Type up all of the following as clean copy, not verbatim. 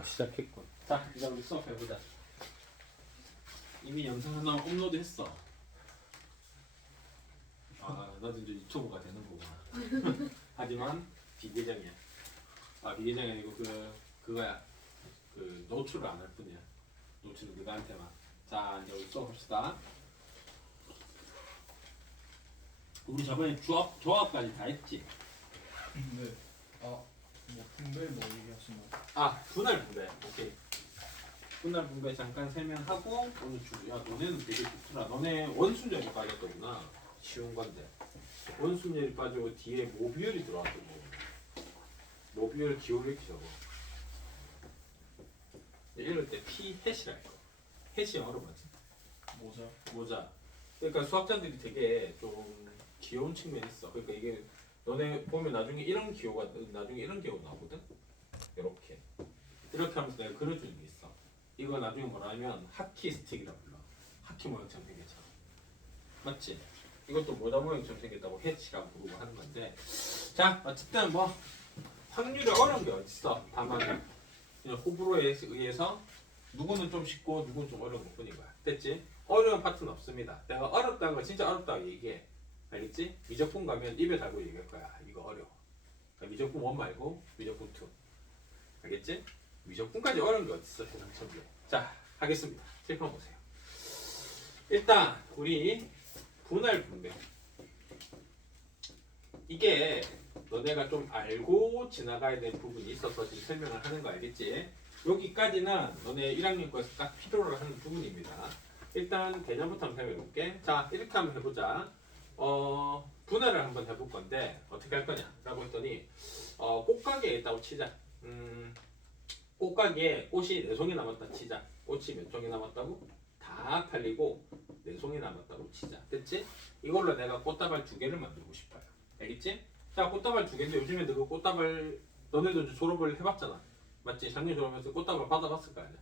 시작했군. 자, 이제 우리 수업 해보자. 이미 영상 하나 업로드했어. 나도 이제 유튜브가 되는 거구나. 하지만 비계정이야. 비계정이 아니고 그거야. 그 노출을 안 할 뿐이야. 노출은 그거한테만. 자, 이제 우리 수업 합시다. 우리 저번에 조합까지 다 했지. 네. 뭐 분배 뭐 얘기하신 거? 분할 분배. 오케이. 분할 분배 잠깐 설명하고 오늘 야, 너네는 되게 좋더라. 너네 원순열이 빠졌더구나. 쉬운 건데. 원순열이 빠지고 뒤에 모비율이 들어왔고. 모비율 기호를 이렇게 적어. 이럴 때 P 해시라 이거. 해시 영어로 뭐지? 모자. 그러니까 수학자들이 되게 좀 귀여운 측면이 있어. 그러니까 이게 너네 보면 나중에 이런 기호가 나오거든. 이렇게 하면서 내가 그려주는 게 있어. 이거 나중에 뭐라 하면 하키 스틱이라 불러. 하키 모양처럼 생겼잖아. 맞지? 이것도 모자 모양처럼 생겼다고 해치라고 부르고 하는 건데. 자, 어쨌든 뭐 확률이 어려운 게 어딨어. 다만 그냥 호불호에 의해서 누구는 좀 쉽고 누구는 좀 어려운 것 뿐인 거야. 됐지? 어려운 파트는 없습니다. 내가 어렵다는 거 진짜 어렵다고 얘기해. 알겠지? 미적분 가면 입에 달고 얘기할 거야. 이거 어려워. 그러니까 미적분 1 말고 미적분 2. 알겠지? 미적분까지 어려운 게 어딨어 세상 천지에. 자, 하겠습니다. 칠판 보세요. 일단 우리 분할 분배. 이게 너네가 좀 알고 지나가야 될 부분이 있어서 지금 설명을 하는 거 알겠지? 여기까지는 너네 1학년 거에서 딱 필요로 하는 부분입니다. 일단 대전부터 한번 해볼게. 자, 이렇게 한번 해보자. 분할을 한번 해볼 건데 어떻게 할 거냐라고 했더니 꽃가게에 있다고 치자. 꽃가게에 꽃이 4송이 남았다 치자. 꽃이 몇 종이 남았다고? 다 팔리고 4송이 남았다고 치자. 됐지? 이걸로 내가 꽃다발 2개를 만들고 싶어요. 알겠지? 자, 꽃다발 2개인데 요즘에 그 꽃다발 너네도 이제 졸업을 해봤잖아. 맞지? 작년 졸업해서 꽃다발 받아봤을 거 아니야.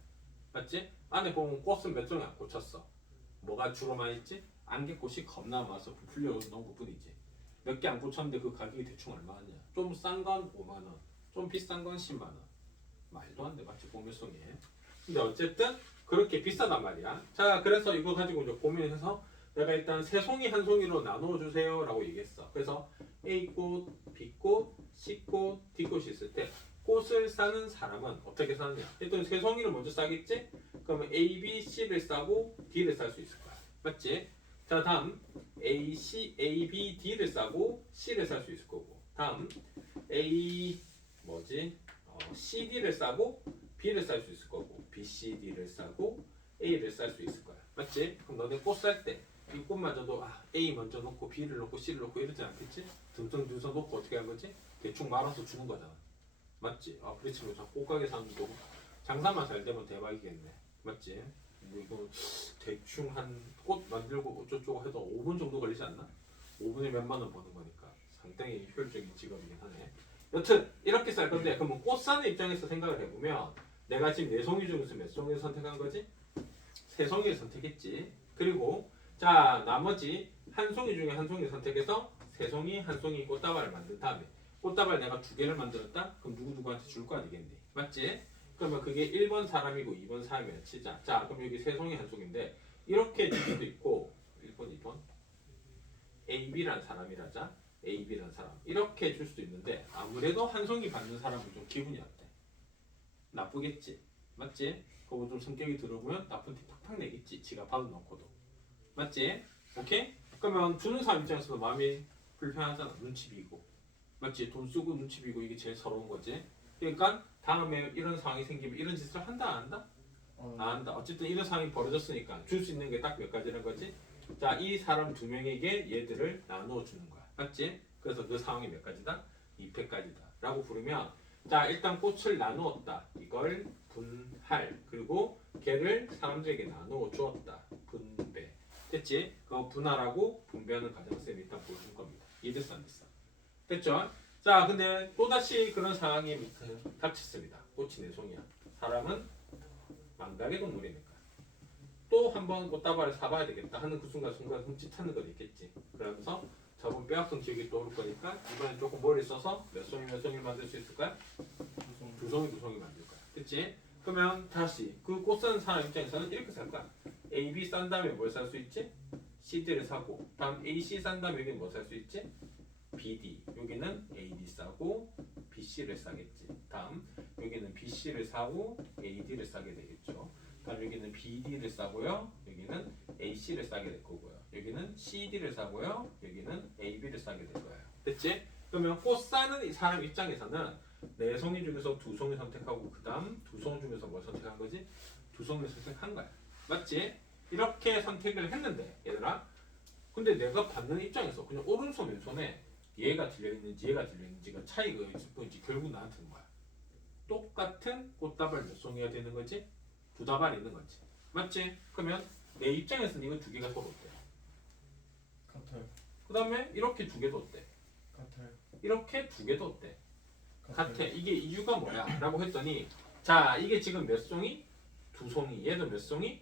맞지? 안에 보면 꽃은 몇 종이 안 꽂혔어. 뭐가 주로 많이 있지? 안개꽃이 겁나 많아서 부풀려 놓은 것뿐이지. 몇 개 안 꽂혔는데 그 가격이 대충 얼마냐? 좀 싼 건 5만 원, 좀 비싼 건 10만 원. 말도 안 돼, 맞지? 공매송이. 근데 어쨌든 그렇게 비싸단 말이야. 자, 그래서 이거 가지고 이제 고민해서 내가 일단 세 송이 한 송이로 나누어 주세요라고 얘기했어. 그래서 A꽃, B꽃, C꽃, D꽃이 있을 때 꽃을 싸는 사람은 어떻게 사느냐? 일단 세 송이를 먼저 싸겠지? 그러면 A, B, C를 싸고 D를 쌀 수 있을 거야. 맞지? 자, 다음 A, B, D를 싸고 C를 쌀 수 있을 거고, 다음 C, D를 싸고 B를 쌀 수 있을 거고, B, C, D를 싸고 A를 쌀 수 있을 거야. 맞지? 그럼 너네 꽃 쌀 때 이 꽃마저도 A 먼저 놓고 B를 놓고 C를 놓고 이러지 않겠지? 듬성듬성 놓고 어떻게 한 거지? 대충 말아서 주는 거잖아. 맞지? 그렇지. 뭐 꽃가게 사람들도 장사만 잘 되면 대박이겠네. 맞지? 뭐 이거 대충 한 꽃 만들고 어쩌고 해도 5분 정도 걸리지 않나? 5분에 몇만 원 버는 거니까 상당히 효율적인 직업이긴 하네. 여튼 이렇게 쌀 건데, 그러면 꽃 사는 입장에서 생각을 해보면 내가 지금 4송이 중에서 몇 송이를 선택한 거지? 3송이를 선택했지. 그리고 자, 나머지 한 송이 중에 한 송이를 선택해서 3송이, 한 송이 꽃다발을 만든 다음에 꽃다발 내가 2개를 만들었다? 그럼 누구한테 줄 거 아니겠니? 맞지? 그러면 그게 1번 사람이고 2번 사람이라 치자. 자, 그럼 여기 3송이 한 송인데 이렇게 줄 수도 있고 1번, 2번 AB라는 사람이라자. AB라는 사람 이렇게 줄 수도 있는데 아무래도 한 송이 받는 사람은 좀 기분이 어때? 나쁘겠지? 맞지? 그거 좀 성격이 들어보면 나쁜 티 팍팍 내겠지. 지가 받아놓고도. 맞지? 오케이? 그러면 주는 사람 입장에서도 마음이 불편하잖아. 눈치 비고. 맞지? 돈 쓰고 눈치 비고 이게 제일 서러운 거지. 그러니까 다음에 이런 상황이 생기면 이런 짓을 한다 안 한다? 안 한다. 어쨌든 이런 상황이 벌어졌으니까 줄 수 있는 게 딱 몇 가지라는 거지? 자, 이 사람 2명에게 얘들을 나누어 주는 거야. 맞지? 그래서 그 상황이 몇 가지다? 2패까지다 라고 부르면, 자, 일단 꽃을 나누었다. 이걸 분할. 그리고 걔를 사람들에게 나누어 주었다. 분배. 됐지? 그거 분할하고 분배하는 과정을 일단 보여준 겁니다. 이해됐어 안 됐어? 됐죠? 자, 근데 또다시 그런 상황이 닥쳤습니다. 꽃이 4송이야. 사람은 망각의 동물이니까 또 한 번 꽃다발을 사봐야 되겠다 하는 그 순간 흠칫하는 건 있겠지. 그러면서 저번 빼앗은 기억이 떠오를 거니까 이번엔 조금 머리 써서 몇 송이 만들 수 있을까요? 2송이 만들 거야. 됐지? 그러면 다시 그 꽃 사는 사람 입장에서는 이렇게 살 거야. A, B 싼 다음에 뭘 살 수 있지? CD를 사고 다음 A, C 싼 다음에 여기는 뭐 살 수 있지? BD 여기는 AD 싸고 BC를 싸겠지. 다음 여기는 BC를 사고 AD를 싸게 되겠죠. 다음 여기는 BD를 싸고요. 여기는 AC를 싸게 될 거고요. 여기는 CD를 싸고요. 여기는 AB를 싸게 될 거예요. 됐지? 그러면 꽃 사는 이 사람 입장에서는 네 송이 중에서 두 송이 선택하고 그 다음 두 송 중에서 뭘 선택한 거지? 두 송을 선택한 거야. 맞지? 이렇게 선택을 했는데 얘들아 근데 내가 받는 입장에서 그냥 오른손 왼손에 얘가 들려있는지 얘가 들려있는지가 차이가 있을 뿐이지 결국 나한테는 뭐야? 똑같은 꽃다발 몇 송이가 되는 거지? 두 다발이 있는 거지. 맞지? 그러면 내 입장에서는 이거 두 개가 서로 어때? 같아요. 그 다음에 이렇게 두 개도 어때? 같아요. 이렇게 두 개도 어때? 같아요. 같아. 이게 이유가 뭐야? 라고 했더니 자 이게 지금 몇 송이? 두 송이. 얘도 몇 송이?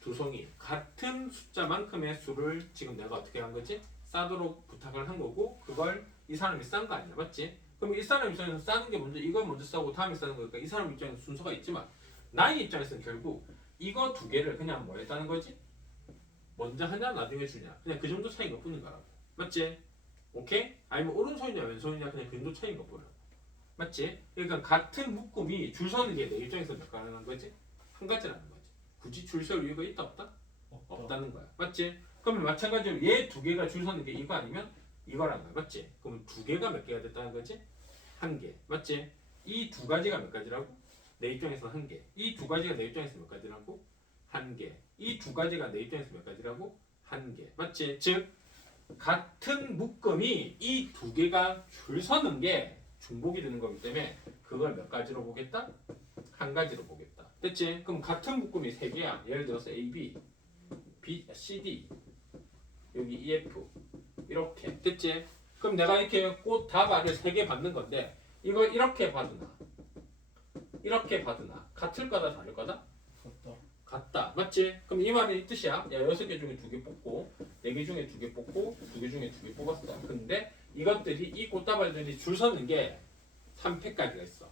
두 송이. 같은 숫자만큼의 수를 지금 내가 어떻게 한 거지? 싸도록 부탁을 한 거고 그걸 이 사람이 싼 거 아니야. 맞지? 그럼 이 사람 입장에서 싸는 게 먼저 이걸 먼저 싸고 다음에 싸는 거니까 이 사람 입장에서 순서가 있지만 나의 입장에서는 결국 이거 두 개를 그냥 뭐 했다는 거지? 먼저 하냐 나중에 주냐 그냥 그 정도 차이인 것 뿐인 거라고. 맞지? 오케이? 아니면 오른손이냐 왼손이냐 그냥 그 정도 차이인 것 뿐이라고. 맞지? 그러니까 같은 묶음이 줄 서는 게 내 입장에서 몇 가능한 거지? 한 가지라는 거지. 굳이 줄 설 이유가 있다 없다? 없다는 거야. 맞지? 그러면 마찬가지로 얘 두 개가 줄 서는 게 이거 아니면 이거라는 거야. 맞지? 그러면 두 개가 몇 개가 됐다는 거지? 한 개. 맞지? 이 두 가지가 몇 가지라고? 내 입장에서 한 개. 이 두 가지가 내 입장에서 몇 가지라고? 한 개. 이 두 가지가 내 입장에서 몇 가지라고? 한 개. 맞지? 즉 같은 묶음이 이 두 개가 줄 서는 게 중복이 되는 거기 때문에 그걸 몇 가지로 보겠다? 한 가지로 보겠다. 됐지? 그럼 같은 묶음이 세 개야. 예를 들어서 A, B, C, D 여기 EF 이렇게 됐지? 그럼 내가 이렇게 꽃 다발을 세 개 받는 건데 이걸 이렇게 받으나 이렇게 받으나 같을 거다 다를 거다? 같다. 같다. 맞지? 그럼 이 말은 이 뜻이야. 야, 6개 중에 2개 뽑고 4개 중에 2개 뽑고 2개 중에 2개 뽑았어. 근데 이것들이 이 꽃다발들이 줄 서는 게 3팩까지가 있어.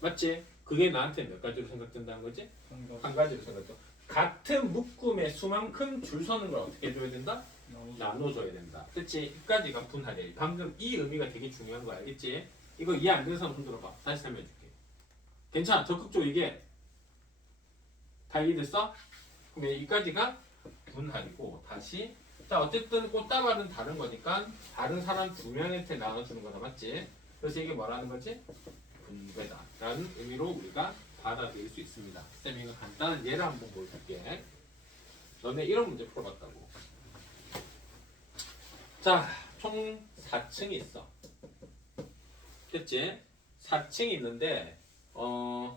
맞지? 그게 나한테 몇 가지로 생각된다는 거지? 한 가지. 한 가지로 생각돼. 같은 묶음의 수만큼 줄 서는 걸 어떻게 해줘야 된다? 나눠줘야 된다. 그치? 여기까지가 분할이야. 방금 이 의미가 되게 중요한 거야. 알겠지? 이거 이해 안 되는 사람 손 들어봐. 다시 설명해줄게. 괜찮아. 적극적으로 이게 다 이해됐어? 그럼 여기까지가 분할이고 다시 자 어쨌든 꽃다발은 다른 거니까 다른 사람 두 명한테 나눠주는 거다. 맞지? 그래서 이게 뭐라는 거지? 분배다 라는 의미로 우리가 받아들일 수 있습니다. 쌤이 이거 간단한 예를 한번 보여줄게. 너네 이런 문제 풀어봤다고. 자, 총 4층이 있어. 됐지? 4층이 있는데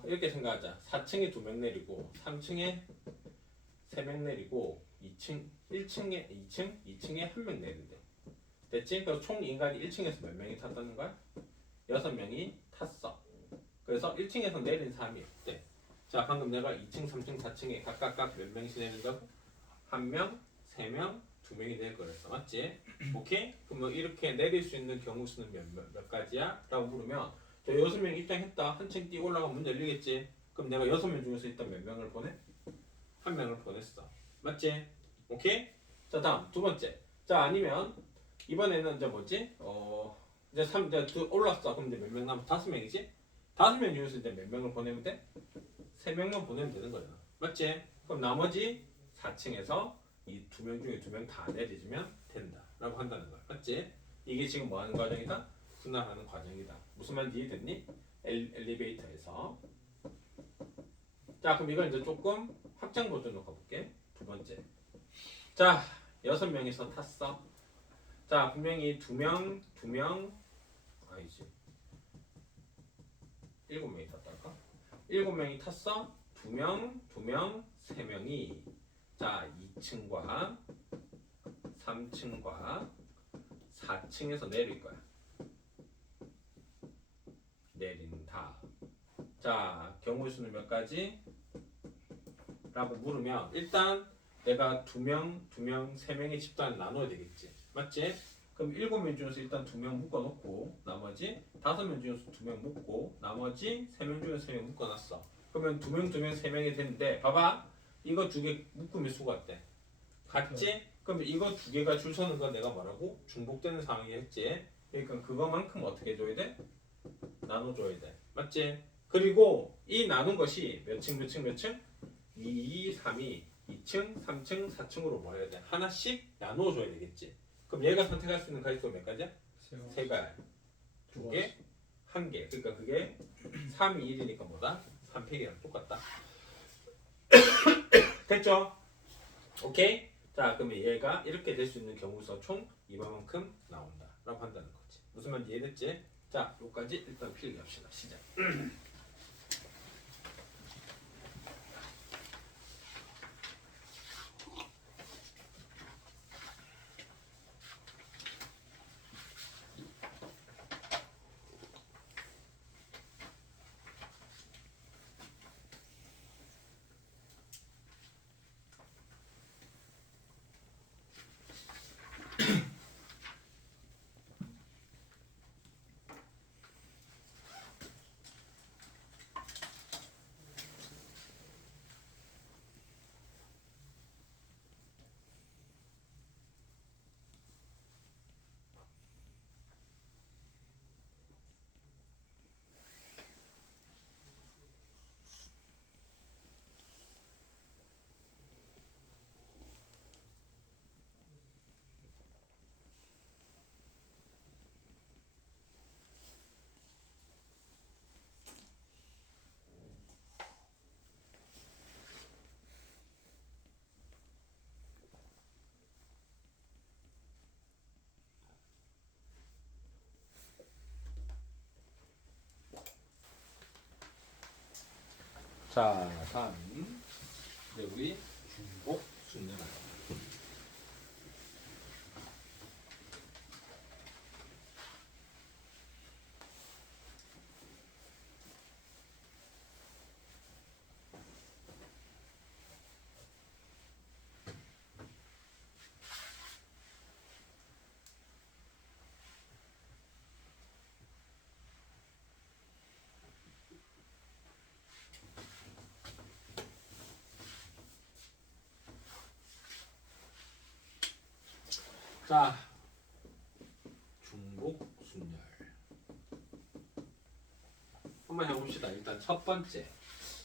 이렇게 생각하자. 4층에 2명 내리고 3층에 3명 내리고 1층에 2층에 1명 내린대. 됐지? 그래서 총 인간이 1층에서 몇 명이 탔다는 거야? 6명이 탔어. 그래서 1층에서 내린 사람이 없대. 자, 방금 내가 2층, 3층, 4층에 각각 몇 명씩 내린다고? 1명, 3명, 2명이 내릴 거랬어. 맞지? 오케이? 그럼 뭐 이렇게 내릴 수 있는 경우 수는 몇 가지야? 라고 물으면 저 6명 입장했다. 한 층 뛰고 올라가면 문 열리겠지? 그럼 내가 6명 중에서 일단 몇 명을 보내? 1명을 보냈어. 맞지? 오케이? 자, 다음 두 번째. 자, 아니면 이번에는 이제 뭐지? 이제 올랐어. 그럼 이제 몇 명 남았어? 5명이지? 5명 중에서 이제 몇 명을 보내면 돼? 3명만 보내면 되는 거야. 맞지? 그럼 나머지 4층에서 이 2명 중에 2명 다 내려주면 된다. 라고 한다는 거야. 맞지? 이게 지금 뭐 하는 과정이다? 분할하는 과정이다. 무슨 말인지 이해됐니? 엘리베이터에서. 자, 그럼 이걸 이제 조금 확장 버전으로 가볼게. 두 번째. 자, 6명이서 탔어. 자, 분명히 2명, 아니지. 7명이 탔달까? 7명이 탔어. 2명, 3명이 자, 2층과 3층과 4층에서 내릴 거야. 내린다. 자, 경우의 수는 몇 가지? 라고 물으면 일단 내가 2명, 3명의 집단을 나눠야 되겠지. 맞지? 그럼 7명 중에서 일단 2명 묶어놓고 나머지 5명 중에서 2명 묶고 나머지 3명 중에서 3명 묶어놨어. 그러면 2명, 2명, 3명이 되는데 봐봐. 이거 2개 묶으면 수가 어때? 같지? 그럼 이거 2개가 줄 서는 건 내가 뭐라고? 중복되는 상황이었지. 그러니까 그거만큼 어떻게 해줘야 돼? 나눠줘야 돼. 맞지? 그리고 이 나눈 것이 몇 층, 몇 층, 몇 층? 2, 2, 3이 2층, 3층, 4층으로 뭐 해야 돼? 하나씩 나눠줘야 되겠지. 그럼 얘가 선택할 수 있는 가지수가 몇 가지야? 세가 3가, 2개, 1개. 그러니까 그게 3이 1이니까 뭐다? 3팩이랑 똑같다. 됐죠? 오케이? 자, 그러면 얘가 이렇게 될 수 있는 경우서 총 이만큼 나온다. 라고 한다는 거지. 무슨 말인지 이해됐지? 자, 여기까지 일단 필기합시다. 시작. 자, 다음. 이제 우리 중복 순례나. 자, 중복 순열. 한번 해봅시다. 일단 첫 번째.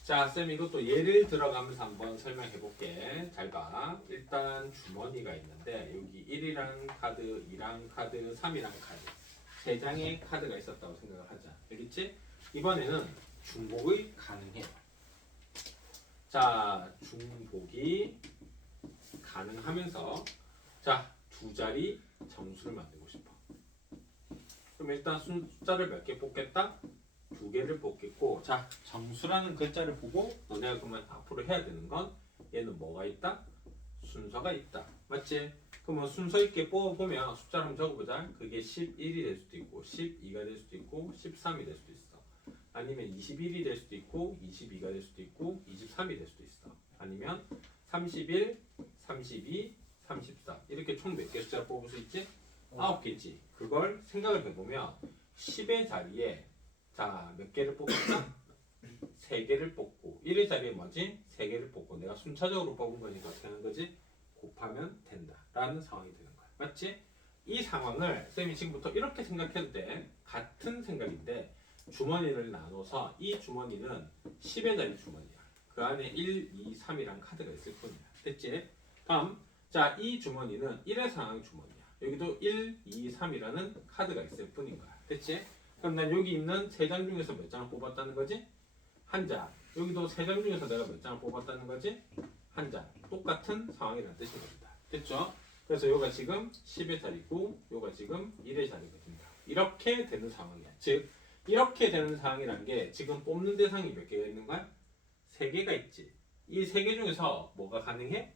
자, 쌤 이것도 예를 들어가면서 한번 설명해 볼게. 잘 봐. 일단 주머니가 있는데 여기 1이랑 카드, 2랑 카드, 3이랑 카드. 3장의 카드가 있었다고 생각을 하자. 알겠지? 이번에는 중복이 가능해. 자, 중복이 가능하면서 자, 2자리 정수를 만들고 싶어. 그럼 일단 숫자를 몇 개 뽑겠다? 2개를 뽑겠고, 자, 정수라는 글자를 보고 너네가 그러면 앞으로 해야 되는 건 얘는 뭐가 있다? 순서가 있다. 맞지? 그러면 순서 있게 뽑아보면 숫자를 한번 적어보자. 그게 11이 될 수도 있고 12가 될 수도 있고 13이 될 수도 있어. 아니면 21이 될 수도 있고 22가 될 수도 있고 23이 될 수도 있어. 아니면 31, 32, 34 이렇게 총 몇 개 숫자를 뽑을 수 있지? 9개지. 그걸 생각을 해보면 10의 자리에 자, 몇 개를 뽑았다? 3개를 뽑고 1의 자리에 뭐지? 3개를 뽑고 내가 순차적으로 뽑은 거니까 어떻게 하는 거지? 곱하면 된다 라는 상황이 되는 거야. 맞지? 이 상황을 쌤이 지금부터 이렇게 생각해도 돼. 같은 생각인데 주머니를 나눠서 이 주머니는 10의 자리 주머니야. 그 안에 1, 2, 3이란 카드가 있을 뿐이야. 됐지? 다음 자, 이 주머니는 1의 상황 주머니야. 여기도 1, 2, 3이라는 카드가 있을 뿐인 거야. 됐지? 그럼 난 여기 있는 3장 중에서 몇 장을 뽑았다는 거지? 한 장. 여기도 3장 중에서 내가 몇 장을 뽑았다는 거지? 한 장. 똑같은 상황이라는 뜻인 겁니다. 됐죠? 그래서 여기가 지금 10의 자리고 여기가 지금 1의 자리거든요. 이렇게 되는 상황이야. 즉 이렇게 되는 상황이란 게 지금 뽑는 대상이 몇 개가 있는 거야? 3개가 있지. 이 3개 중에서 뭐가 가능해?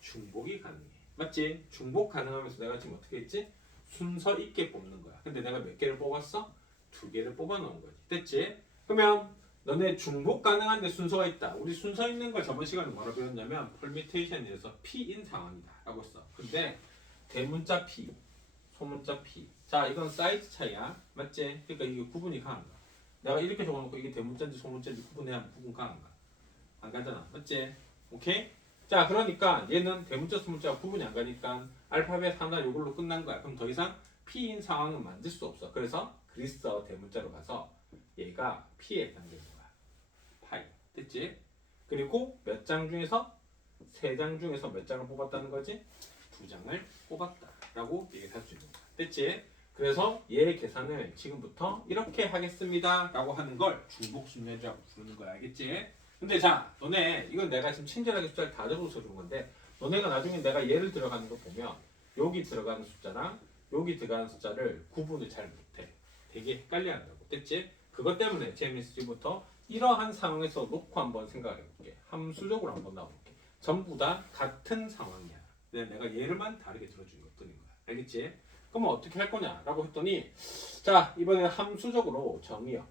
중복이 가능해. 맞지? 중복 가능하면서 내가 지금 어떻게 했지? 순서 있게 뽑는 거야. 근데 내가 몇 개를 뽑았어? 2개를 뽑아 놓은 거지. 됐지? 그러면 너네 중복 가능한데 순서가 있다. 우리 순서 있는 걸 저번 시간에 뭐라 배웠냐면 퍼뮤테이션에서 P인 상황이다 라고 했어. 근데 대문자 P, 소문자 P. 자, 이건 사이즈 차이야. 맞지? 그러니까 이게 구분이 가능한 거야. 내가 이렇게 적어놓고 이게 대문자인지 소문자인지 구분해야 구분 가능한 거야. 안 가잖아. 맞지? 오케이? 자, 그러니까 얘는 대문자 수문자가 구분이 안 가니까 알파벳 하나 요걸로 끝난 거야. 그럼 더 이상 P인 상황은 만들 수 없어. 그래서 그리스어 대문자로 가서 얘가 P에 해당되는 거야. 파이. 됐지? 그리고 몇 장 중에서 3장 중에서 몇 장을 뽑았다는 거지? 2장을 뽑았다 라고 얘기할 수 있는 거야. 됐지? 그래서 얘 계산을 지금부터 이렇게 하겠습니다 라고 하는 걸 중복순례라고 부르는 거야. 알겠지? 근데 자, 너네 이건 내가 지금 친절하게 숫자를 다 적어서 준 건데 너네가 나중에 내가 얘를 들어가는 거 보면 여기 들어가는 숫자랑 여기 들어가는 숫자를 구분을 잘 못해. 되게 헷갈려 한다고. 됐지? 그것 때문에 재미있어 지금부터 이러한 상황에서 놓고 한번 생각해 볼게. 함수적으로 한번 나와볼게. 전부 다 같은 상황이야. 내가 얘를만 다르게 들어준 것뿐인 거야. 알겠지? 그러면 어떻게 할 거냐라고 했더니 자, 이번에 함수적으로 정의역,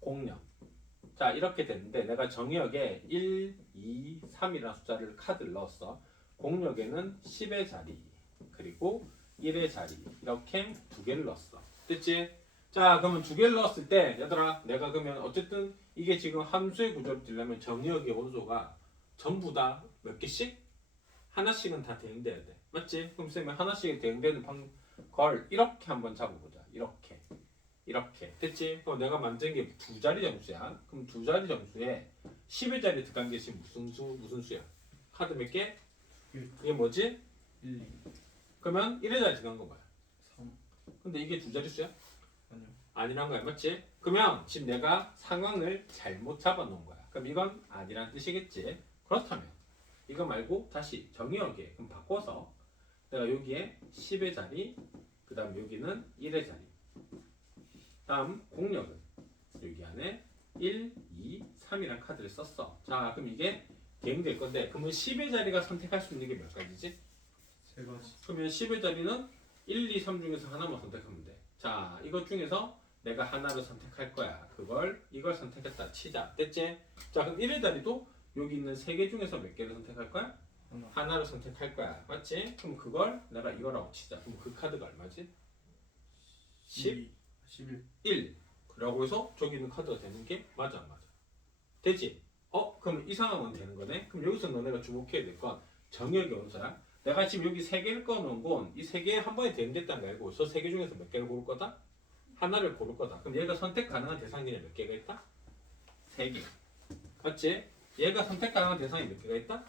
공역. 자, 이렇게 됐는데 내가 정의역에 1, 2, 3이라는 숫자를 카드를 넣었어. 공역에는 10의 자리 그리고 1의 자리 이렇게 2개를 넣었어. 됐지? 자, 그러면 2개를 넣었을 때 얘들아 내가 그러면 어쨌든 이게 지금 함수의 구조를 들려면 정의역의 원소가 전부 다 몇 개씩? 하나씩은 다 대응돼야 돼. 맞지? 그럼 쌤이 하나씩 대응되는 걸 이렇게 한번 잡아보자. 이렇게 됐지? 그럼 내가 만든 게 2자리 점수야. 그럼 2자리 점수에 10의 자리 들어간 게 지금 무슨 수야? 카드 몇 개? 이게 뭐지? 1, 2, 그러면 1의 자리 들어간 거 뭐야? 3. 근데 이게 2자리 수야? 아니요. 아니란 거야. 맞지? 그러면 지금 내가 상황을 잘못 잡아놓은 거야. 그럼 이건 아니란 뜻이겠지? 그렇다면 이거 말고 다시 정의역에 그럼 바꿔서 내가 여기에 10의 자리 그 다음 여기는 1의 자리 다음 공역은 여기 안에 1, 2, 3이라는 카드를 썼어. 자, 그럼 이게 대응될 건데 그러면 10의 자리가 선택할 수 있는 게 몇 가지지? 3가지. 그러면 10의 자리는 1, 2, 3 중에서 하나만 선택하면 돼. 자, 이것 중에서 내가 하나를 선택할 거야. 이걸 선택했다 치자. 됐지? 자, 그럼 1의 자리도 여기 있는 3개 중에서 몇 개를 선택할 거야? 하나. 하나를 선택할 거야. 맞지? 그럼 그걸 내가 이거라고 치자. 그럼 그 카드가 얼마지? 12, 11. 1. 라고 해서 저기 있는 카드가 되는 게 맞아 안 맞아? 되지? 그럼 이 상황은 되는 거네? 그럼 여기서 너네가 주목해야 될 건 정의역의 원소야. 내가 지금 여기 3개를 꺼놓은 건 이 3개 한 번에 대응됐다는 거 알고 저 3개 중에서 몇 개를 고를 거다? 하나를 고를 거다. 그럼 얘가 선택 가능한 대상이 몇 개가 있다? 3개. 맞지? 얘가 선택 가능한 대상이 몇 개가 있다?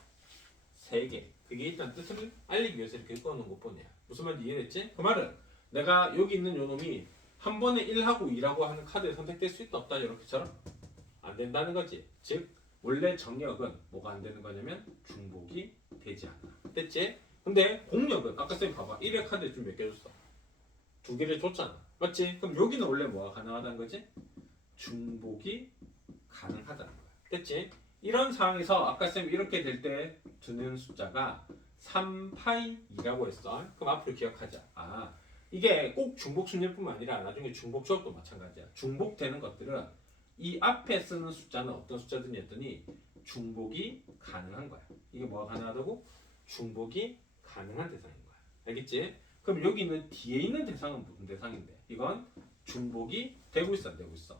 3개. 그게 일단 뜻을 알리기 위해서 이렇게 꺼놓은 것 뿐이야. 무슨 말인지 이해됐지? 그 말은 내가 여기 있는 요놈이 한 번에 1하고 2라고 하는 카드에 선택될 수 있다 없다 이렇게처럼 안 된다는 거지. 즉 원래 정역은 뭐가 안 되는 거냐면 중복이 되지 않아. 됐지? 근데 공역은 아까 쌤 봐봐. 1의 카드 좀 몇 개 줬어? 2개를 줬잖아. 맞지? 그럼 여기는 원래 뭐가 가능하다는 거지? 중복이 가능하다는 거야. 됐지? 이런 상황에서 아까 쌤 이렇게 될 때 주는 숫자가 3파이2라고 했어. 그럼 앞으로 기억하자. 이게 꼭 중복 순위뿐만 아니라 나중에 중복 수업도 마찬가지야. 중복되는 것들은 이 앞에 쓰는 숫자는 어떤 숫자들이 했더니 중복이 가능한 거야. 이게 뭐가 가능하다고? 중복이 가능한 대상인 거야. 알겠지? 그럼 여기 있는 뒤에 있는 대상은 무슨 대상인데? 이건 중복이 되고 있어 안 되고 있어?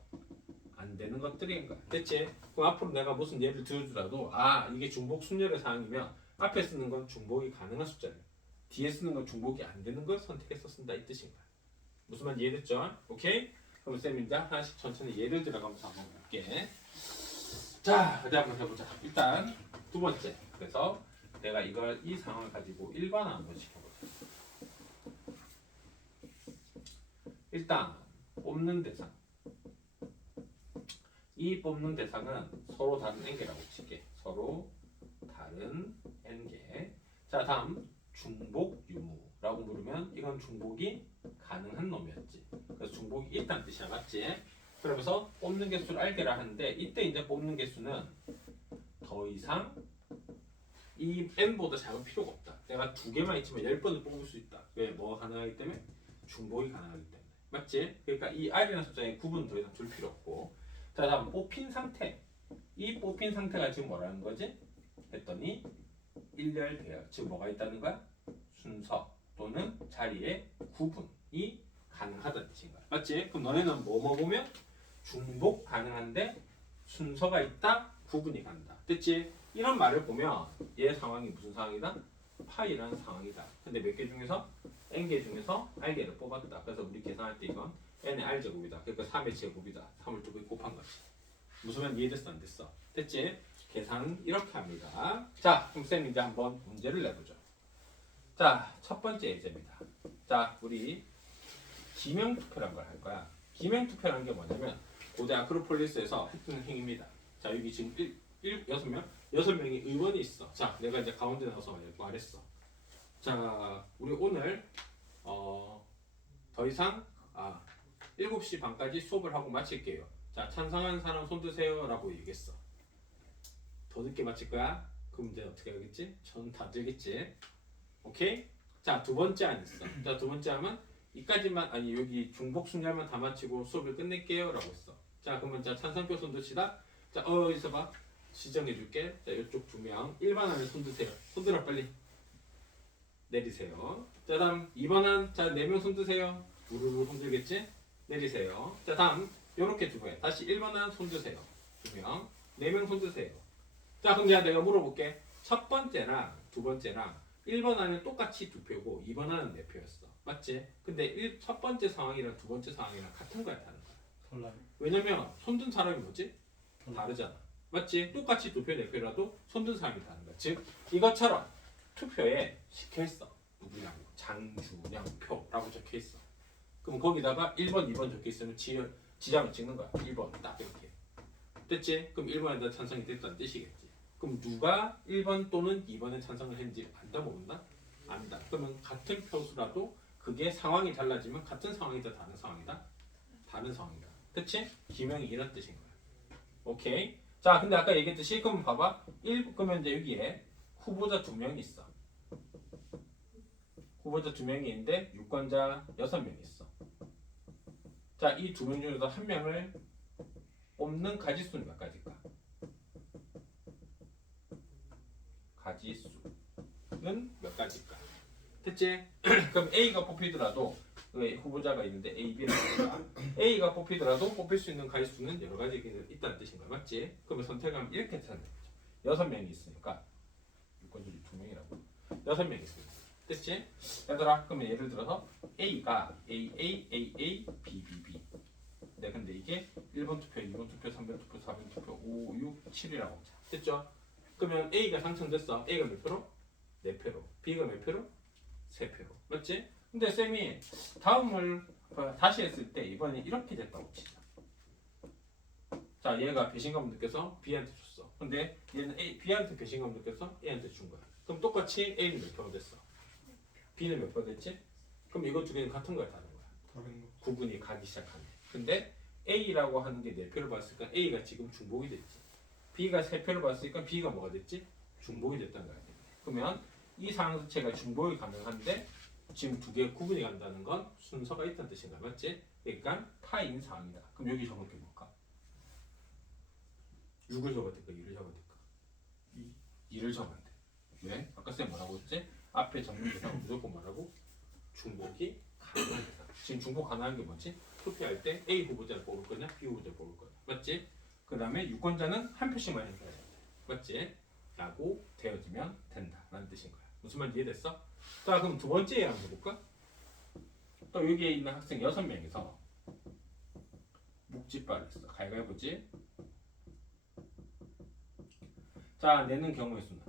안 되는 것들인 거야. 됐지? 그럼 앞으로 내가 무슨 예를 들어주더라도 이게 중복 순열의 사항이면 앞에 쓰는 건 중복이 가능한 숫자를 뒤에 쓰는 건 중복이 안 되는 걸 선택해서 쓴다 이 뜻인 거야. 무슨 말인지 이해됐죠? 오케이? 그럼 쌤이 이제 하나씩 천천히 예를 들어가면서 한번 볼게. 자, 어디 한번 해보자. 일단 두 번째. 그래서 내가 이 상황을 가지고 일반화 한번 시켜보자. 일단 뽑는 대상. 이 뽑는 대상은 서로 다른 n개라고 칠게. 서로 다른 n개. 자, 다음 중복 유무라고 부르면 이건 중복이 가능한 놈이었지. 그래서 중복이 있다는 뜻이야. 맞지? 그러면서 뽑는 개수를 알게라 하는데 이때 이제 뽑는 개수는 더 이상 이 n보다 작은 필요가 없다. 내가 2개만 있지만 10번을 뽑을 수 있다. 왜? 뭐가 가능하기 때문에? 중복이 가능하기 때문에. 맞지? 그러니까 이 r이라는 숫자에 9분 더 이상 줄 필요 없고. 자, 다음 뽑힌 상태. 이 뽑힌 상태가 지금 뭐라는 거지? 했더니 일렬 배열. 지금 뭐가 있다는 거야? 순서 또는 자리의 구분이 가능하다는 뜻인 거야. 맞지? 그럼 너네는 뭐 보면 중복 가능한데 순서가 있다, 구분이 간다. 됐지? 이런 말을 보면 얘 상황이 무슨 상황이다? 파이라는 상황이다. 근데 몇 개 중에서 n개 중에서 r개를 뽑았다. 그래서 우리 계산할 때 이건 n의 r제곱이다. 그러니까 3의 제곱이다. 3을 두 개 곱한 거지. 무슨 말 이해됐어 안 됐어? 됐지? 계산은 이렇게 합니다. 자, 그럼 쌤 이제 한번 문제를 내보죠. 자, 첫 번째 예제입니다. 자, 우리 기명투표란 걸 할 거야. 기명투표라는 게 뭐냐면 고대 아크로폴리스에서 했던 행위입니다. 자, 여기 지금 6명? 6명이 의원이 있어. 자, 내가 이제 가운데 나와서 말했어. 자, 우리 오늘 더 이상 7시 반까지 수업을 하고 마칠게요. 자, 찬성하는 사람 손 드세요 라고 얘기했어. 더 늦게 마칠 거야? 그럼 이제 어떻게 하겠지? 전 다 들겠지? 오케이? 자, 두 번째 안 있어. 자, 두 번째 하면 이까지만, 아니 여기 중복 순절만 다 마치고 수업을 끝낼게요 라고 했어. 자, 그러면 자 찬성표 손 드시다. 자, 있어봐. 지정해 줄게. 자, 이쪽 2명 1번 안에 손 드세요. 손 들어 빨리. 내리세요. 자, 다음 2번 안. 자, 4명 손 드세요. 우르르 손 들겠지? 내리세요. 자, 다음 요렇게 두 개. 다시 1번 안 손 드세요. 2명. 4명 손 드세요. 자, 그럼 내가 물어볼게. 첫 번째랑 두 번째랑 1번 안은 똑같이 두 표고 2번 안은 4표였어. 맞지? 근데 첫 번째 상황이랑 두 번째 상황이랑 같은 거야, 다른 거야? 달라요. 왜냐면 손든 사람이 뭐지? 다르잖아. 맞지? 똑같이 두 표, 4표라도 손든 사람이 다른 거야. 즉 이것처럼 투표에 시켜있어. 누구냐고. 장준영표라고 적혀있어. 그럼 거기다가 1번, 2번 적혀있으면 지장을 찍는 거야. 1번 딱 이렇게. 됐지? 그럼 1번에다 찬성이 됐다는 뜻이겠지. 그럼 누가 1번 또는 2번에 찬성을 했는지 안다 모른다? 안다. 그러면 같은 표수라도 그게 상황이 달라지면 같은 상황이다, 다른 상황이다? 다른 상황이다. 그치? 기명이 이런 뜻인 거야. 오케이? 자, 근데 아까 얘기했듯이 그럼 봐봐. 그러면 이제 여기에 후보자 2명이 있어. 후보자 2명이 있는데 유권자 6명이 있어. 자, 이 2명 중에서 한 명을 뽑는 가지수는 몇 가지일까? 가지수는 몇 가지일까? 됐지? 그럼 A가 뽑히더라도 후보자가 있는데 A, B라고 A가 뽑히더라도 뽑힐 수 있는 가지수는 여러 가지 있다는 뜻인 거야. 맞지? 그러면 선택하면 이렇게 찾는 거죠. 6명이 있으니까 유권자들이 2명이라고 6명이 있으니까. 됐지? 얘들아, 그러면 예를 들어서 A가 A, B, B 네, 근데 이게 1번 투표, 2번 투표, 3번 투표, 4번 투표, 5, 6, 7이라고 하자. 됐죠? 그러면 A가 당첨됐어. A가 몇 표로? 4표로. B가 몇 표로? 3표로. 맞지? 근데 쌤이 다음을 다시 했을 때 이번에 이렇게 됐다고 치자. 자, 얘가 배신감을 느껴서 B한테 줬어. 근데 얘는 B한테 배신감을 느껴서 A한테 준 거야. 그럼 똑같이 A는 몇 표가 됐어? B는 몇 표가 됐지? 그럼 이거 두 개는 같은 거야, 다른 거야? 다른 거. 구분이 가기 시작하네. 근데 A라고 하는 게 4표를 받았으니까 A가 지금 중복이 됐지. B가 3표를 받았으니까 B가 뭐가 됐지? 중복이 됐다는 거야. 그러면 이 상황자체가 중복이 가능한데 지금 두 개 구분이 간다는 건 순서가 있다는 뜻인 거야. 맞지? 그러니까 타인 상황이다. 그럼 여기 적을 게 뭘까? 6을 적어야 될까? 2를 적어야 될까? 2를 적으면 돼. 왜? 아까 쌤 뭐라고 했지? 앞에 적는 대상은 무조건 뭐라고? 중복이 가능한 대상. 지금 중복 가능한 게 뭐지? 투표할 때 A 후보자를 뽑을 거냐? B 후보자를 뽑을 거냐? 맞지? 그 다음에 유권자는 한 표씩만 해줘야 된다. 맞지? 라고 되어지면 된다. 라는 뜻인 거야. 무슨 말 이해됐어? 자, 그럼 두 번째 예를 한번 해볼까? 또 여기에 있는 학생 6명이서 묵찌빠를 했어. 가위바위보지? 자, 내는 경우의 수는?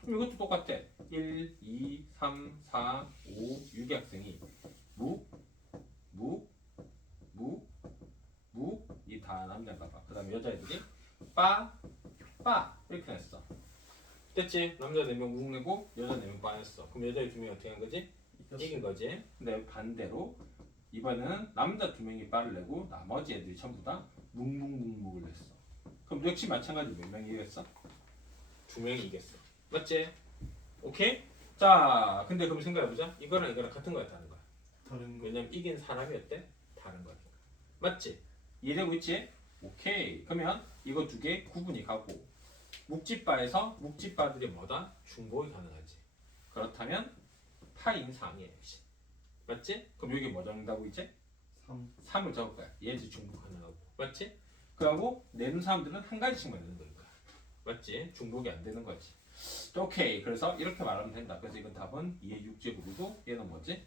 그럼 이것도 똑같아. 1, 2, 3, 4, 5, 6의 학생이 이 다 남자인가 봐. 그 다음에 여자애들이 빠 이렇게 냈어. 됐지? 남자 4명 묵 내고 여자 4명 빠 냈어. 그럼 여자 2명이 어떻게 한 거지? 이긴 거지. 근데 반대로 이번에는 남자 2명이 빠를 내고 나머지 애들이 전부 다 묵을 냈어. 그럼 역시 마찬가지로 몇 명이 이겼어? 2명이 이겼어. 맞지? 오케이? 자, 근데 그럼 생각해보자. 이거랑 같은 거야, 다른 거야? 다른 거. 왜냐면 이긴 사람이 어때? 다른 거야. 맞지? 이해되고 있지? 오케이. 그러면 이거 두 개 구분이 가고 묵찌바에서 묵찌바들이 뭐다? 중복이 가능하지. 그렇다면 파인 상이에요. 맞지? 그럼 여기 뭐 적는다고 이제? 3. 3을 적을 거야. 얘도 중복 가능하고 맞지? 그리고 내는 사람들은 한 가지씩만 내는 거니까. 맞지? 중복이 안 되는 거지. 오케이. 그래서 이렇게 말하면 된다. 그래서 이건 답은 2의 6제곱이고 얘는 뭐지?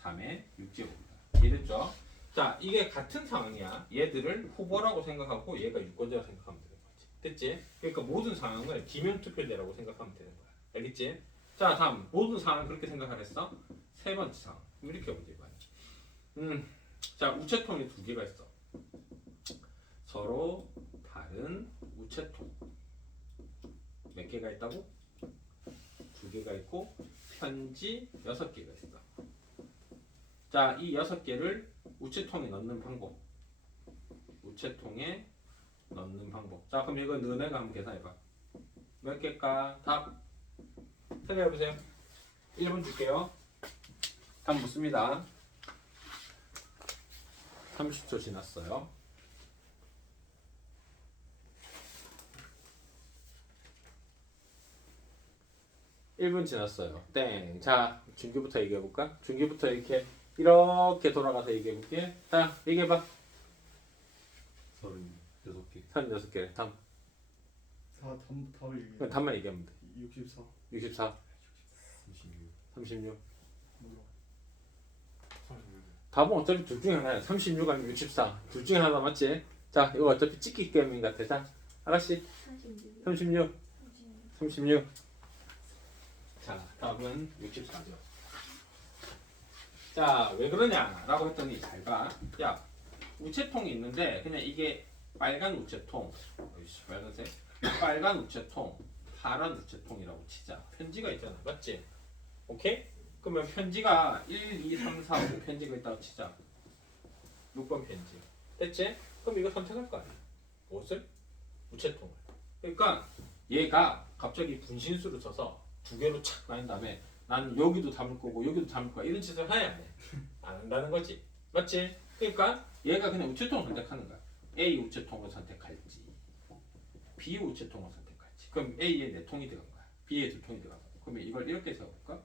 3의 6제곱이다. 이해됐죠? 자, 이게 같은 상황이야. 얘들을 후보라고 생각하고 얘가 유권자라고 생각하면 되는 거지. 됐지? 그러니까 모든 상황을 기면 투표제라고 생각하면 되는 거야. 알겠지? 자, 다음 모든 상황 그렇게 생각하랬어? 세 번째 상황. 이렇게 해보자 이거. 자, 우체통이 두 개가 있어. 서로 다른 우체통. 몇 개가 있다고? 두 개가 있고 편지 6개가 있어. 자, 이 6개를 우체통에 넣는 방법. 우체통에 넣는 방법. 자, 그럼 이거 너네가 한번 계산해봐. 몇 개일까? 답 생각해보세요. 1분 줄게요. 답 묻습니다. 30초 지났어요. 1분 지났어요. 땡. 자, 준규부터 얘기해볼까? 준규부터 이렇게 돌아가서 얘기해볼게. 자, 얘기해봐. 36개. 36개. 다음. 답을 얘기해. 그럼 답만 얘기하면 돼. 64. 64, 36. 36. 몰라. 답은 어차피 둘 중에 하나야. 36 아니면 64. 둘 중에 하나 맞지? 자, 이거 어차피 찍기 게임인 것 같아. 자, 아가씨. 36. 36. 자, 답은 64죠. 자, 왜 그러냐라고 했더니 잘 봐. 야, 우체통이 있는데 그냥 이게 빨간 우체통, 어이씨, 빨간색, 빨간 우체통, 파란 우체통이라고 치자. 편지가 있잖아, 맞지? 오케이? 그러면 편지가 1, 2, 3, 4, 5 편지가 있다고 치자. 6번 편지. 됐지? 그럼 이거 선택할 거 아니야? 무엇을? 우체통을. 그러니까 얘가 갑자기 분신술을 써서 두 개로 착 나눈 다음에 난 여기도 담을 거고 여기도 담을 거야. 이런 짓을 해야 안 해. 안 한다는 거지. 맞지? 그러니까 얘가 그냥 우체통을 선택하는 거야. A 우체통을 선택할지 B 우체통을 선택할지. 그럼 A에 4통이 들어간 거야. B에 2통이 들어간 거야. 그러면 이걸 이렇게 세워볼까?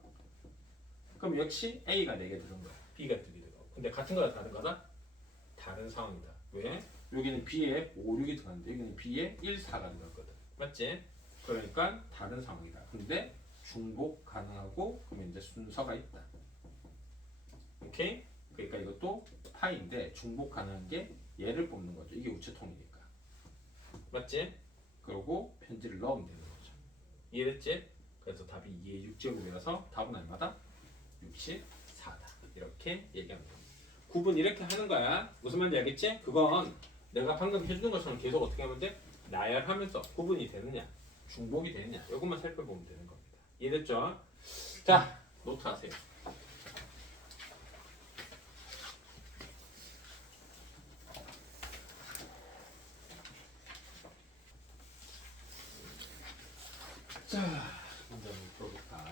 그럼 역시 A가 4개 들어간 거야. B가 2개 들어가고. 근데 같은 거랑 다른 거다? 다른 상황이다. 왜? 여기는 B에 5, 6이 들어갔는데 여기는 B에 1, 4가 들어갔거든. 맞지? 그러니까 다른 상황이다. 근데 중복 가능하고 그러면 이제 순서가 있다. 오케이? 그러니까 이것도 파인데 중복 가능한 게 얘를 뽑는 거죠. 이게 우체통이니까. 맞지? 그리고 편지를 넣으면 되는 거죠. 이해됐지? 그래서 답이 2의 6제곱이라서 답은 얼마다? 64다. 이렇게 얘기하면 됩니다. 9분 이렇게 하는 거야. 무슨 말인지 알겠지? 그건 내가 방금 해주는 것처럼 계속 어떻게 하면 돼? 나열하면서 구분이 되느냐, 중복이 되느냐 이것만 살펴보면 되는 겁니다. 이해됐죠? 자, 노트 하세요. 자, 문제 한번 풀어볼까?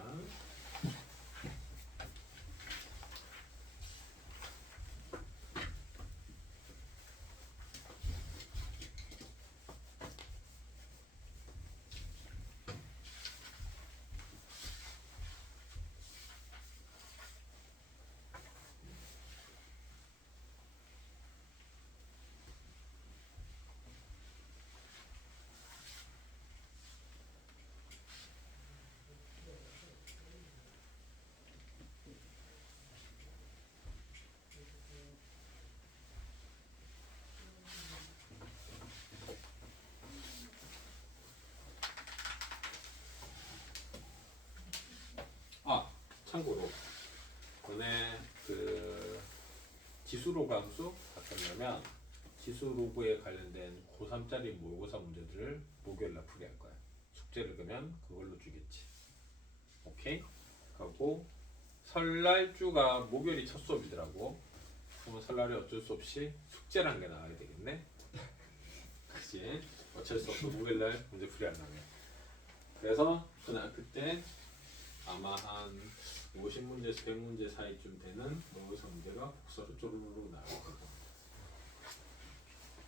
참고로 너네 그 지수로그 함수 바꾸려면 지수로그에 관련된 고3짜리 모의고사 문제들을 목요일날 풀게 할 거야. 숙제를 그러면 그걸로 주겠지. 오케이? 하고 설날 주가 목요일이 첫 수업이더라고. 그러면 설날에 어쩔 수 없이 숙제란 게 나와야 되겠네. 그치? 어쩔 수 없어. 목요일날 문제 풀이 안 나네. 그래서 그때 아마 한 50문제에서 100문제 사이쯤 되는 모의고사 문제가 복사로 쪼르르 나올 거고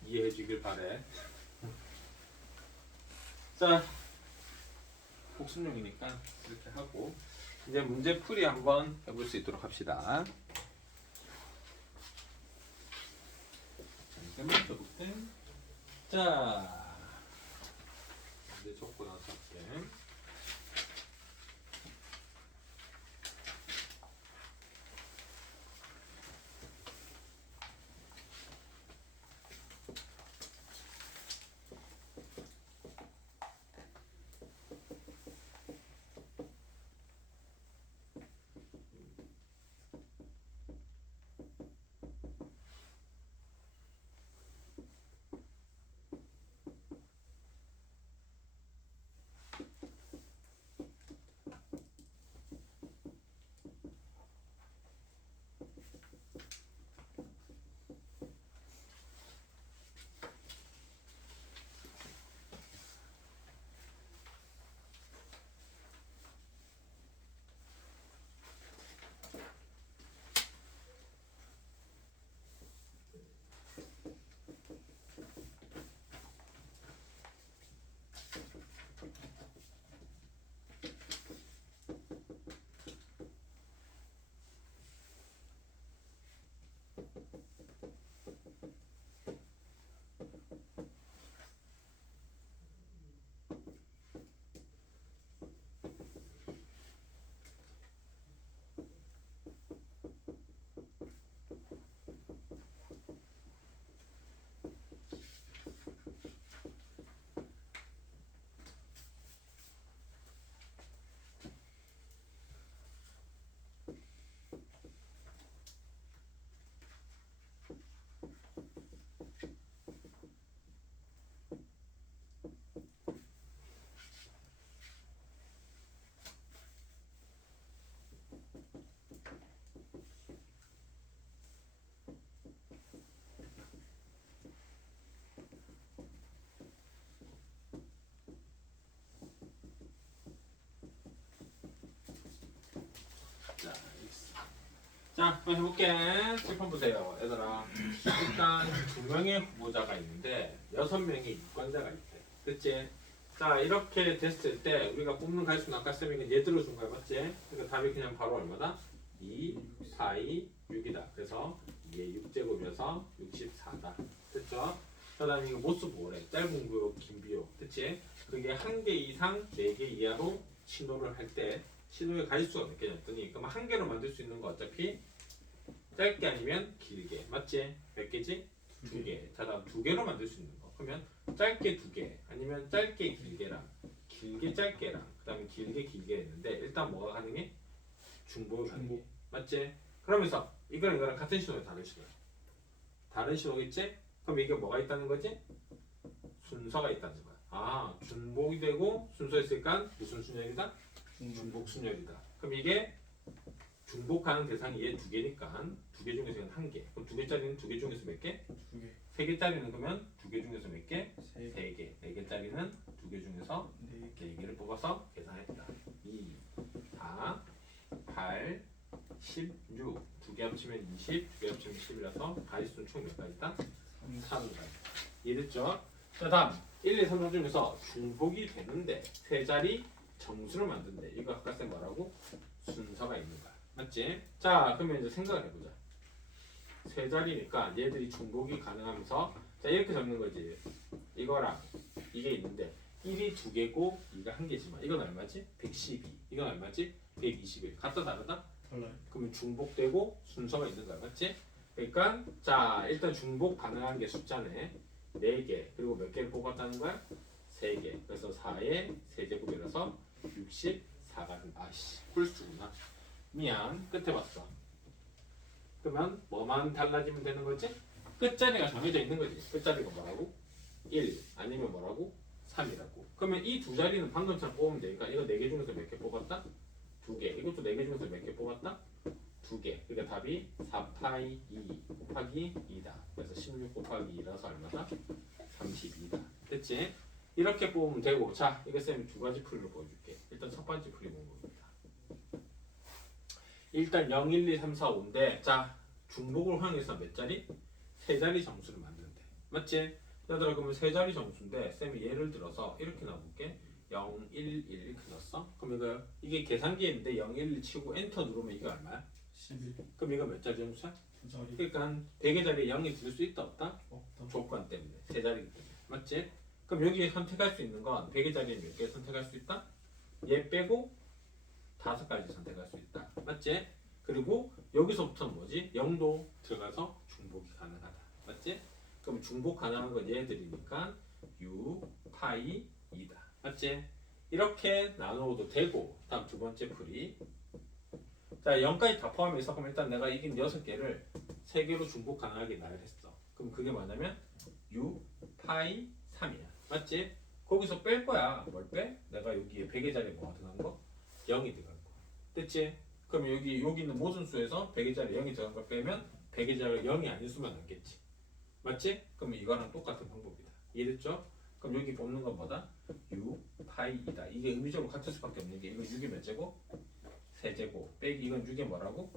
이해해 주길 바래. 자, 복습용이니까 이렇게 하고 이제 문제 풀이 한번 해볼 수 있도록 합시다. 자, 이제 먼저 볼게. 자, 이제 적고 나서 할게. 자, 알겠어. 자, 한번 해볼게. 칠판 보세요, 얘들아. 일단 두 명의 후보자가 있는데 6명의 유권자가 있대. 그치? 자, 이렇게 됐을 때 우리가 뽑는 가지수는 아까 쌤이 얘들로 준 거야, 맞지? 그러니까 답이 그냥 바로 얼마다? 2, 4, 2, 6이다. 그래서 이게 6제곱이어서 64다. 됐죠? 그 다음에 이거 모수 보호래. 짧은 구역, 긴 비역. 그치? 그게 1개 이상, 4개 이하로 신호를 할 때 신호의 가지수가 몇 개냐 했더니 그럼 1개로 만들 수 있는 거 어차피 짧게 아니면 길게. 맞지? 몇 개지? 2개. 자, 다음 2개로 만들 수 있는 거. 그러면 짧게 2개 아니면 짧게 길게랑 길게 짧게랑 그 다음에 길게 길게 했는데 일단 뭐가 가능해? 중복이 가능해. 맞지? 그러면서 이거랑 같은 신호야, 다른 신호야. 다른 신호겠지? 그럼 이게 뭐가 있다는 거지? 순서가 있다는 거야. 아, 중복이 되고 순서였으니까 무슨 순열이다? 중복 순열이다. 그럼 이게 중복하는 대상이 얘 2개니까 2개 중에서는 1개. 그럼 2개짜리는 2개 중에서 몇 개? 2개. 3개짜리는 그러면 2개 중에서 몇 개? 3개. 3개. 4개짜리는 2개 중에서 4개. 4개를 뽑아서 계산했다. 2, 4, 8, 16. 2개 합치면 20, 2개 합치면 10이라서 가지수는 총 몇 가지다? 3가지. 이해됐죠? 자, 다음 1, 2, 3, 4 중에서 중복이 되는데 세 자리 정수를 만든대. 이거 아까 쌤 뭐라고? 순서가 있는 거야. 맞지? 자, 그러면 이제 생각을 해보자. 세 자리니까 얘들이 중복이 가능하면서 자, 이렇게 적는 거지. 이거랑 이게 있는데 1이 2개고 2가 1개지만 이건 얼마지? 112. 이건 얼마지? 121. 같다 다르다? 달라요. 그러면 중복되고 순서가 있는 거야. 맞지? 그러니까 자, 일단 중복 가능한 게 숫자네. 4개. 그리고 몇 개를 뽑았다는 거야? 3개. 그래서 4의 세제곱이라서 64가 된다. 아씨, 홀수구나. 미안. 끝에 봤어. 그러면 뭐만 달라지면 되는 거지? 끝자리가 정해져 있는 거지. 끝자리가 뭐라고? 1 아니면 뭐라고? 3이라고. 그러면 이 두 자리는 방금처럼 뽑으면 되니까 이거 4개 중에서 몇 개 뽑았다? 2개. 이것도 4개 중에서 몇 개 뽑았다? 2개. 그러니까 답이 4파이 2 곱하기 2다. 그래서 16 곱하기 2라서 얼마다? 32다. 됐지? 이렇게 뽑으면 되고. 자, 이거 쌤이 두 가지 풀이로 보여줄게. 일단 첫 번째 풀이 본 겁니다. 일단 0, 1, 2, 3, 4, 5인데 자, 중복을 활용해서 몇 자리? 세 자리 정수를 만드는데. 맞지? 얘들아, 그러면 세 자리 정수인데 쌤이 예를 들어서 이렇게 놔볼게. 0, 1, 1 이렇게 넣었어. 그럼 이게 계산기에 있는데 0, 1, 1 치고 엔터 누르면 이게 얼마야? 11. 그럼 이거 몇 자리 정수야? 2자리. 그러니까 100의 자리에 0이 들 수 있다 없다? 없다. 조건 때문에 세 자리이기 때문에. 맞지? 그럼 여기 선택할 수 있는 건 100의 자리에 몇 개 선택할 수 있다? 얘 빼고 5가지 선택할 수 있다. 맞지? 그리고 여기서부터는 뭐지? 0도 들어가서 중복이 가능하다. 맞지? 그럼 중복 가능한 건 얘들이니까 U, 파이, 2다. 맞지? 이렇게 나누어도 되고 다음 두 번째 풀이 자 0까지 다 포함해서 그럼 일단 내가 이긴 6개를 3개로 중복 가능하게 나열했어. 그럼 그게 뭐냐면 U, 파이, 3이야. 맞지? 거기서 뺄 거야. 뭘 빼? 내가 여기에 100의 자리에 뭐가 들어간 거? 0이 들어간 거. 됐지? 그럼 여기 있는 모든 수에서 100의 자리에 0이 들어간 걸 빼면 100의 자리에 0이 아닌 수만 남겠지. 맞지? 그럼 이거랑 똑같은 방법이다. 이해됐죠? 그럼 여기 뽑는 건 뭐다? U, 파이이다. 이게 의미적으로 같을 수밖에 없는 게 이거 6이 몇 제곱? 3제곱 빼기 이건 6의 뭐라고?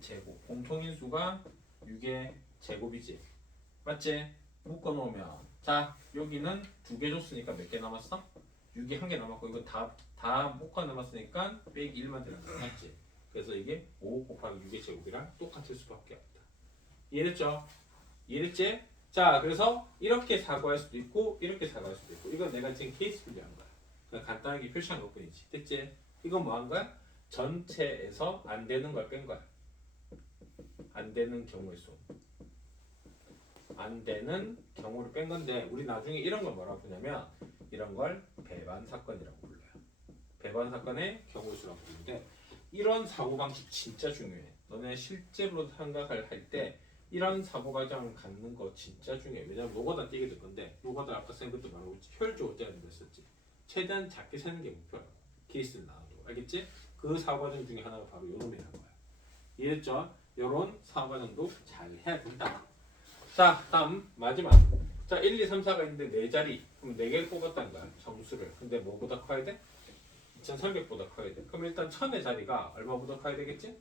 제곱. 공통인수가 6의 제곱이지. 맞지? 묶어놓으면 자 여기는 2개 줬으니까 몇 개 남았어? 6이 1개 남았고 이거 다 묶어 남았으니까 빼기 1만 들어갔어. 맞지? 그래서 이게 5 곱하기 6의 제곱이랑 똑같을 수밖에 없다. 이해됐죠? 이해됐지? 자 그래서 이렇게 사고할 수도 있고 이렇게 사고할 수도 있고 이건 내가 지금 케이스 분류한 거야. 그냥 간단하게 표시한 것뿐이지. 됐지? 이건 뭐 한 거야? 전체에서 안 되는 걸 뺀 거야. 안 되는 경우의 수. 안 되는 경우를 뺀 건데 우리 나중에 이런 걸 뭐라고 부르냐면 이런 걸 배반 사건이라고 불러요. 배반 사건의 경우의 수라고 부르는데 이런 사고방식 진짜 중요해. 너네 실제로 생각을 할 때 이런 사고과정을 갖는 거 진짜 중요해. 왜냐면 노가다 띄게 될 건데 노가다 아까 쌤 그때 말하고 효율적으로 했었지. 최대한 작게 세는 게 목표라고. 케이스를 나눠도 알겠지? 그 사고과정 중에 하나가 바로 요 놈이라는 거야. 이해했죠? 요런 사고과정도 잘 해야 된다. 자 다음 마지막 자 1, 2, 3, 4가 있는데 4자리 그럼 4개를 뽑았다는 거야 정수를. 근데 뭐보다 커야 돼? 2300보다 커야 돼. 그럼 일단 1000의 자리가 얼마보다 커야 되겠지?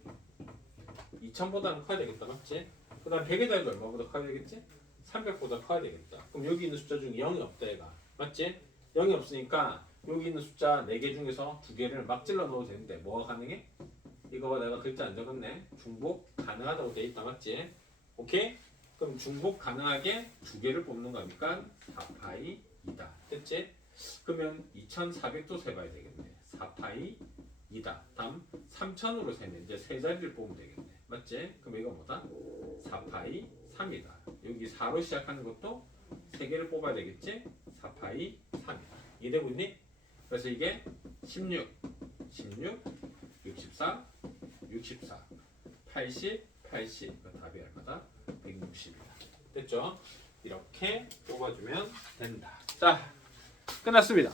2000보다는 커야 되겠다. 맞지? 그 다음 100의 자리가 얼마보다 커야 되겠지? 300보다 커야 되겠다. 그럼 여기 있는 숫자 중에 0이 없다 얘가. 맞지? 0이 없으니까 여기 있는 숫자 4개 중에서 2개를 막 찔러 넣어도 되는데 뭐가 가능해? 이거 내가 글자 안 적었네. 중복 가능하다고 돼 있다. 맞지? 오케이? 그럼 중복 가능하게 2개를 뽑는 거니까 4파이 2다. 됐지? 그러면 2400도 세봐야 되겠네. 4파이 2다. 다음 3000으로 세면 이제 세 자리를 뽑으면 되겠네. 맞지? 그럼 이거 뭐다? 4파이 3이다. 여기 4로 시작하는 것도 3개를 뽑아야 되겠지? 4파이 3이다. 이해되고 있니? 그래서 이게 16, 16, 64, 64, 80, 80. 그 답이 얼마다? 160이다. 됐죠? 이렇게 뽑아주면 된다. 자, 끝났습니다.